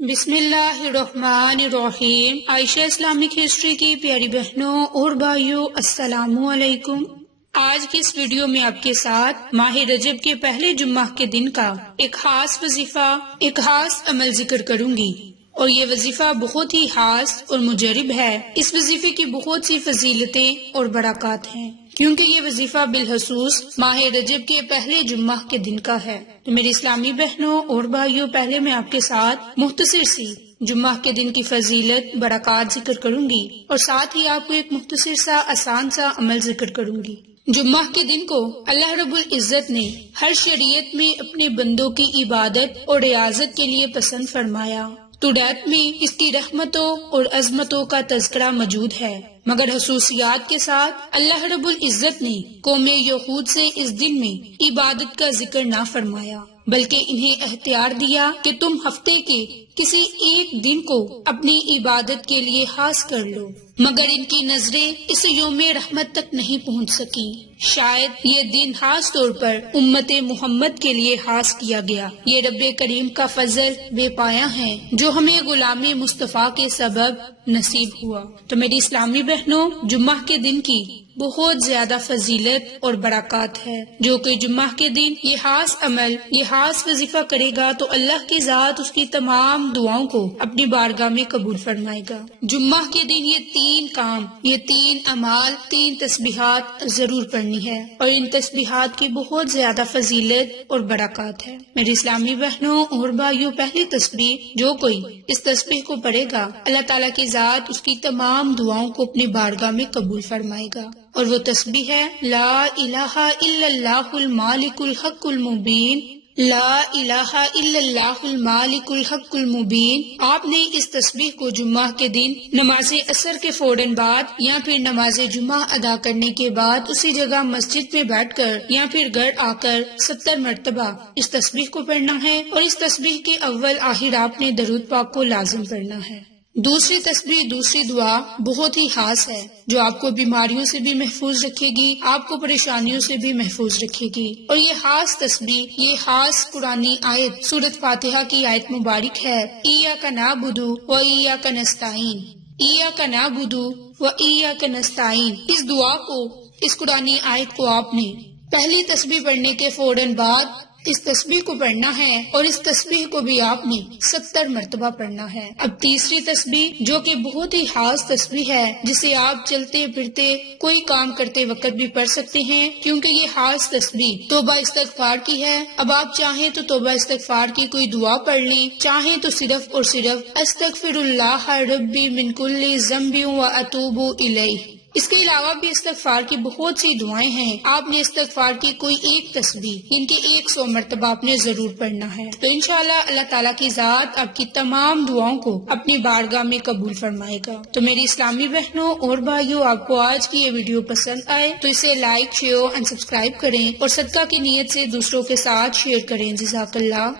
بسم اللہ الرحمن الرحیم۔ عائشہ اسلامک ہسٹری کی پیاری بہنوں اور بھائیوں، السلام علیکم۔ آج کی اس ویڈیو میں آپ کے ساتھ ماہ رجب کے پہلے جمعہ کے دن کا ایک خاص وظیفہ، ایک خاص عمل ذکر کروں گی، اور یہ وظیفہ بہت ہی خاص اور مجرب ہے۔ اس وظیفے کی بہت سی فضیلتیں اور برکات ہیں، کیونکہ یہ وظیفہ بالخصوص ماہ رجب کے پہلے جمعہ کے دن کا ہے۔ تو میری اسلامی بہنوں اور بھائیوں، پہلے میں آپ کے ساتھ مختصر سی جمعہ کے دن کی فضیلت، برکات ذکر کروں گی، اور ساتھ ہی آپ کو ایک مختصر سا آسان سا عمل ذکر کروں گی۔ جمعہ کے دن کو اللہ رب العزت نے ہر شریعت میں اپنے بندوں کی عبادت اور ریاضت کے لیے پسند فرمایا۔ توریت میں اس کی رحمتوں اور عظمتوں کا تذکرہ موجود ہے، مگر خصوصیات کے ساتھ اللہ رب العزت نے قوم یہود سے اس دن میں عبادت کا ذکر نہ فرمایا، بلکہ انہیں اختیار دیا کہ تم ہفتے کے کسی ایک دن کو اپنی عبادت کے لیے خاص کر لو، مگر ان کی نظریں اس یوم رحمت تک نہیں پہنچ سکیں۔ شاید یہ دن خاص طور پر امت محمد کے لیے خاص کیا گیا۔ یہ رب کریم کا فضل بے پایہ ہے جو ہمیں غلام مصطفیٰ کے سبب نصیب ہوا۔ تو میری اسلامی بہنوں، جمعہ کے دن کی بہت زیادہ فضیلت اور برکات ہے۔ جو کہ جمعہ کے دن یہ خاص عمل، یہ خاص وظیفہ کرے گا تو اللہ کی ذات اس کی تمام دعاؤں کو اپنی بارگاہ میں قبول فرمائے گا۔ جمعہ کے دن یہ 3 کام، یہ 3 اعمال، 3 تسبیحات ضرور پڑھنی ہے، اور ان تسبیحات کی بہت زیادہ فضیلت اور برکات ہے۔ میری اسلامی بہنوں اور بھائیوں، پہلی تسبیح، جو کوئی اس تسبیح کو پڑھے گا اللہ تعالیٰ کی ذات اس کی تمام دعاؤں کو اپنی بارگاہ میں قبول فرمائے گا، اور وہ تسبیح ہے لا الہ الا اللہ المالک الحق المبین، لا الہ الا اللہ المالک الحق المبین۔ آپ نے اس تسبیح کو جمعہ کے دن نماز عصر کے فوراً بعد یا پھر نماز جمعہ ادا کرنے کے بعد اسی جگہ مسجد میں بیٹھ کر یا پھر گھر آ کر 70 مرتبہ اس تسبیح کو پڑھنا ہے، اور اس تسبیح کے اول آخر آپ نے درود پاک کو لازم پڑھنا ہے۔ دوسری تسبیح، دوسری دعا بہت ہی خاص ہے، جو آپ کو بیماریوں سے بھی محفوظ رکھے گی، آپ کو پریشانیوں سے بھی محفوظ رکھے گی۔ اور یہ خاص تسبیح، یہ خاص قرآنی آیت سورۃ فاتحہ کی آیت مبارک ہے، ایاک نعبد و ایاک نستعین، ایاک نعبد و ایاک نستعین۔ اس دعا کو، اس قرآنی آیت کو آپ نے پہلی تسبیح پڑھنے کے فوراً بعد اس تسبیح کو پڑھنا ہے، اور اس تسبیح کو بھی آپ نے 70 مرتبہ پڑھنا ہے۔ اب تیسری تسبیح، جو کہ بہت ہی خاص تسبیح ہے، جسے آپ چلتے پھرتے کوئی کام کرتے وقت بھی پڑھ سکتے ہیں، کیونکہ یہ خاص تسبیح توبہ استغفار کی ہے۔ اب آپ چاہیں تو توبہ استغفار کی کوئی دعا پڑھ لیں، چاہیں تو صرف اور صرف استغفر اللہ ربی من کل ذنب و اتوب الیہ۔ اس کے علاوہ بھی استغفار کی بہت سی دعائیں ہیں، آپ نے استغفار کی کوئی ایک تسبیح، ان کے 100 مرتبہ آپ نے ضرور پڑھنا ہے۔ تو انشاءاللہ اللہ تعالیٰ کی ذات آپ کی تمام دعاؤں کو اپنی بارگاہ میں قبول فرمائے گا۔ تو میری اسلامی بہنوں اور بھائیوں، آپ کو آج کی یہ ویڈیو پسند آئے تو اسے لائک، شیئر اور سبسکرائب کریں، اور صدقہ کی نیت سے دوسروں کے ساتھ شیئر کریں۔ جزاک اللہ۔